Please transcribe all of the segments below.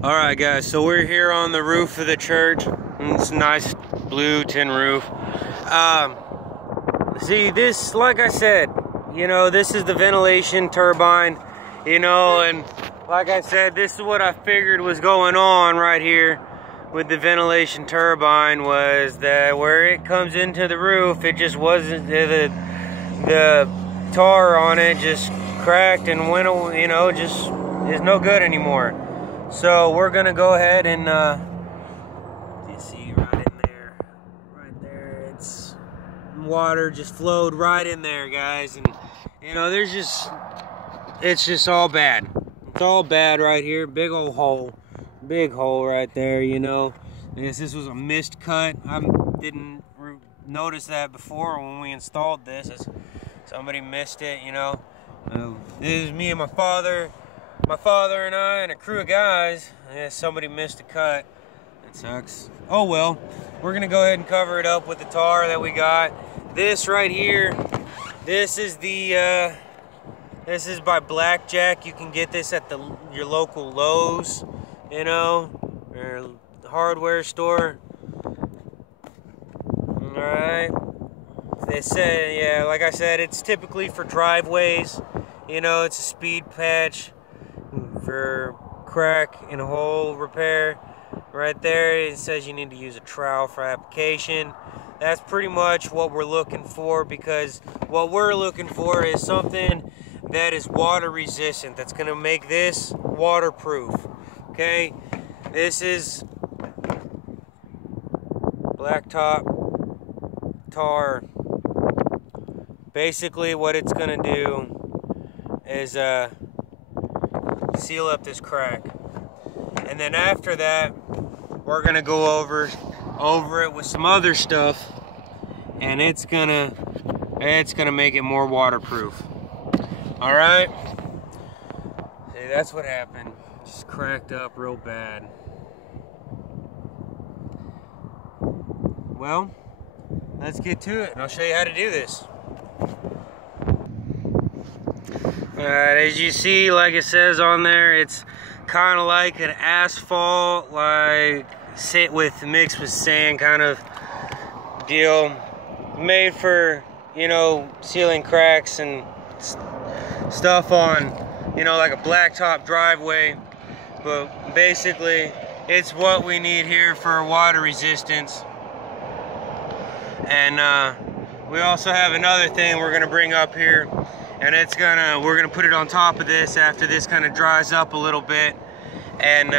Alright guys, so we're here on the roof of the church. It's a nice blue tin roof. See, this, like I said, this is the ventilation turbine, and like I said, this is what I figured was going on right here with the ventilation turbine, was that where it comes into the roof, it just wasn't, the tar on it just cracked and went, just is no good anymore. So we're gonna go ahead and you see right there, it's water just flowed right in there, guys, and it's just all bad. It's all bad right here. Big old hole, big hole right there. This was a missed cut. I didn't notice that before when we installed this. Somebody missed it. This is me and my father and I and a crew of guys. Yeah, somebody missed a cut. It sucks. Oh well. We're gonna go ahead and cover it up with the tar that we got. This right here, this is by Blackjack. You can get this at your local Lowe's, or hardware store. Alright. They say, yeah, like I said, it's typically for driveways. It's a speed patch for crack and hole repair. Right there, it says you need to use a trowel for application. That's pretty much what we're looking for, because what we're looking for is something that is water resistant, that's going to make this waterproof. Okay, this is blacktop tar. Basically what it's going to do is seal up this crack, and then after that we're gonna go over it with some other stuff, and it's gonna make it more waterproof. All right, see, that's what happened. Just cracked up real bad. Well, let's get to it and I'll show you how to do this. Alright, as you see, like it says on there, it's kind of like an asphalt, mixed with sand kind of deal, made for, sealing cracks and stuff on, like a blacktop driveway. But basically, it's what we need here for water resistance. And we also have another thing we're gonna bring up here. And we're gonna put it on top of this after this kind of dries up a little bit, and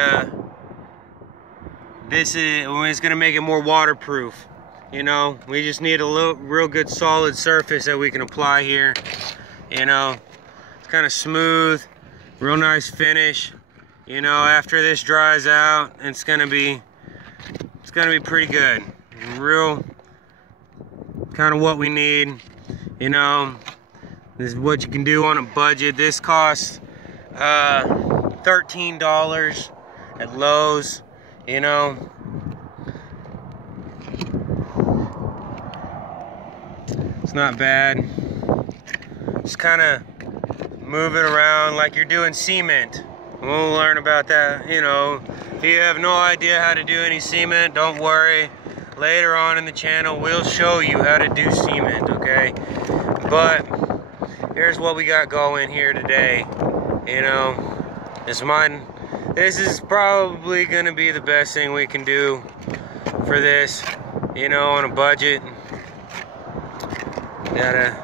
it's gonna make it more waterproof. We just need a real good solid surface that we can apply here. It's kind of smooth, real nice finish. After this dries out, it's gonna be pretty good. Real kind of what we need. This is what you can do on a budget. This costs $13 at Lowe's, It's not bad. Just kind of move it around like you're doing cement. We'll learn about that, If you have no idea how to do any cement, don't worry. Later on in the channel, we'll show you how to do cement, okay? But here's what we got going here today. This is probably gonna be the best thing we can do for this, on a budget. Gotta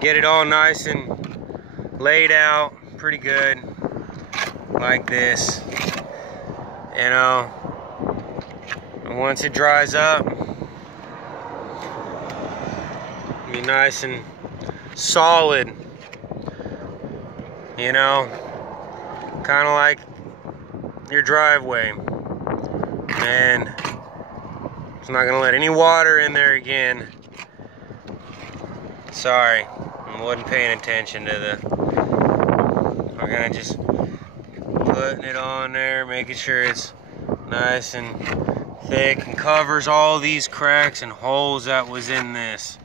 get it all nice and laid out pretty good, like this. And once it dries up, be nice and solid, kind of like your driveway, and it's not gonna let any water in there again. Sorry, I wasn't paying attention to we're gonna just putting it on there, making sure it's nice and thick and covers all these cracks and holes that was in this.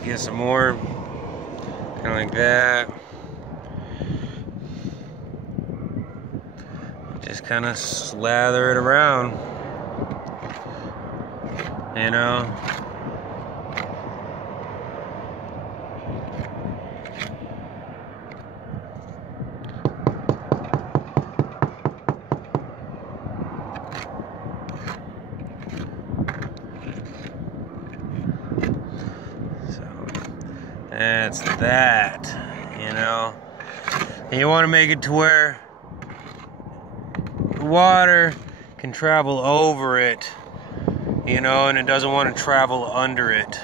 Let's get some more, kind of like that. Just kind of slather it around, you know. That's that, you know. And you want to make it to where the water can travel over it, you know, and it doesn't want to travel under it.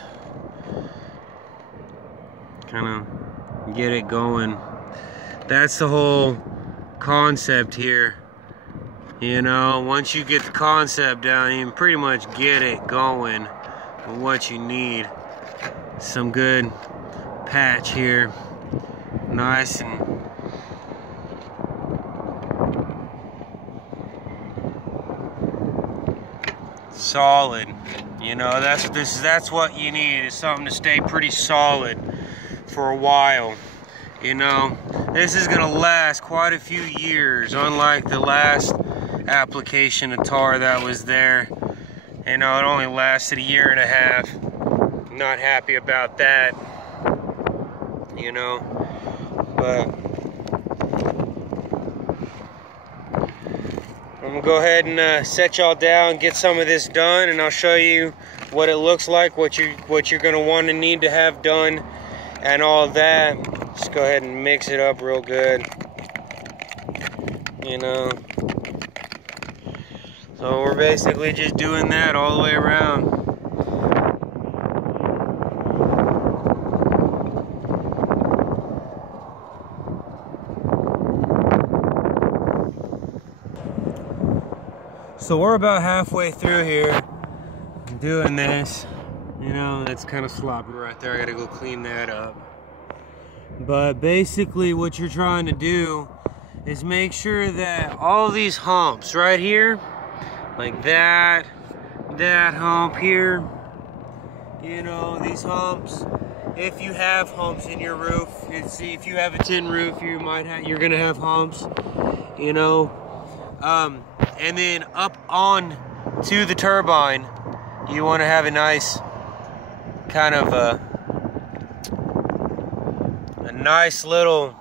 Kind of get it going. That's the whole concept here. You know, once you get the concept down, you can pretty much get it going with what you need. Some good patch here, nice and solid. You know, that's what you need, is something to stay pretty solid for a while. You know, this is gonna last quite a few years, unlike the last application of tar that was there. You know, it only lasted 1.5 years. Not happy about that. You know, but I'm gonna go ahead and set y'all down, get some of this done, and I'll show you what it looks like, what you're gonna want to need to have done, and all that. Just go ahead and mix it up real good. You know, so we're basically just doing that all the way around. So we're about halfway through here doing this. You know, that's kind of sloppy right there. I gotta go clean that up. But basically what you're trying to do is make sure that all these humps right here, like that hump here, you know, these humps, if you have humps in your roof, if you have a tin roof, you're gonna have humps, you know. And then up on to the turbine, you want to have a nice kind of a nice little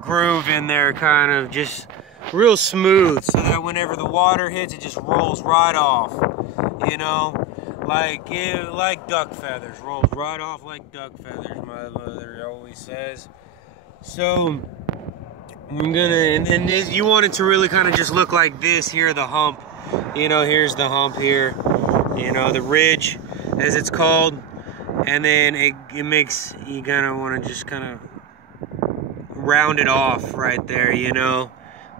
groove in there, kind of just real smooth, so that whenever the water hits, it just rolls right off. You know, like duck feathers, rolls right off like duck feathers, my mother always says. So I'm gonna, and you want it to really kind of just look like this here, the hump. You know, here's the hump here, you know, the ridge as it's called. And then it makes, you gotta want to just kind of round it off right there, you know.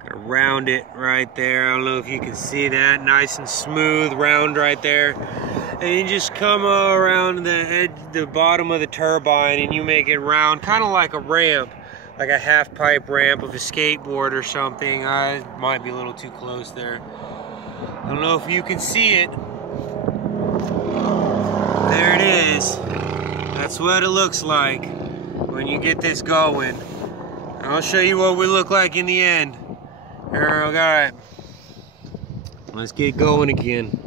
Gotta round it right there. I don't know if you can see that, nice and smooth, round right there. And you just come around the edge, the bottom of the turbine, and you make it round, kind of like a ramp. Like a half pipe ramp of a skateboard or something. I might be a little too close there. I don't know if you can see it. There it is. That's what it looks like when you get this going. And I'll show you what we look like in the end. All right, let's get going again.